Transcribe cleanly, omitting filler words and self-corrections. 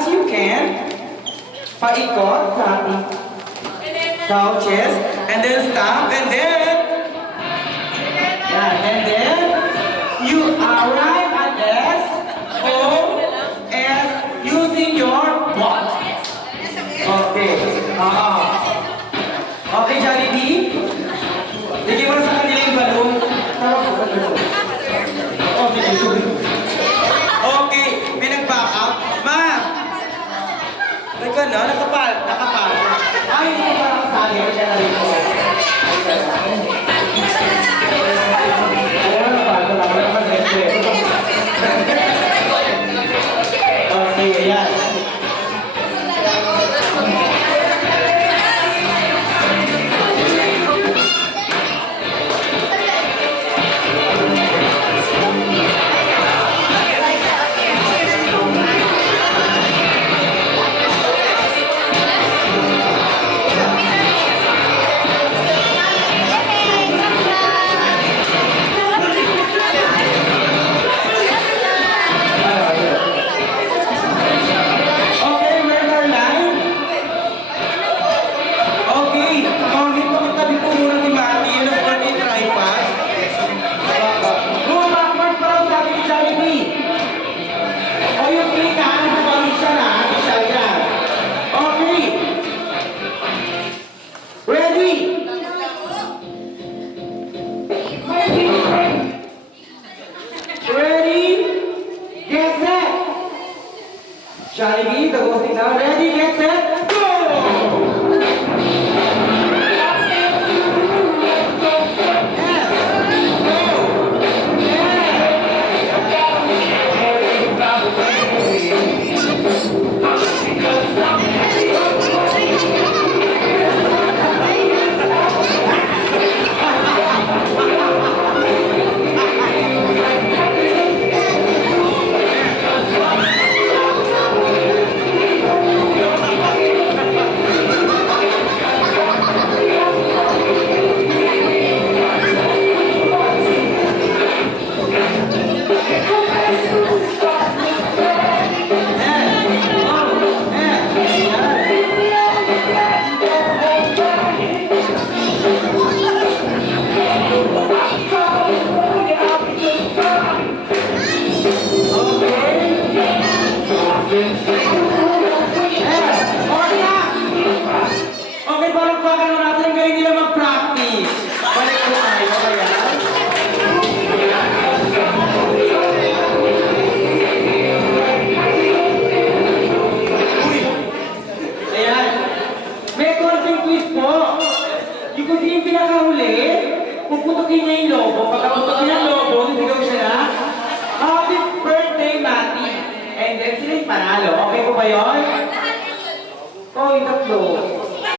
as you can. Paikot sa ating couches. And then stop. And then, yeah, and then, you arrive at S, O, S, using your butt. Okay. Okay, Jollibee. Bigyan mo na sa kanila yung balloon. Okay, may nag-back up. Ma! Teka na, nakapal. Ay, hindi ko parang sali. Siya na rin po. Ayun, nakapal. Wala naman respe. Okay, ayan. Jollibee, the hosting now. Ready, get set, go! Okay, palagpakan mo natin ang galing nila mag-practice. Balik ko tayo, kaya. Ayan. May konting quiz po. Yung kung yung pinakahuli, puputukin niya yung lobo. Pagkaputukin niya yung lobo, hindi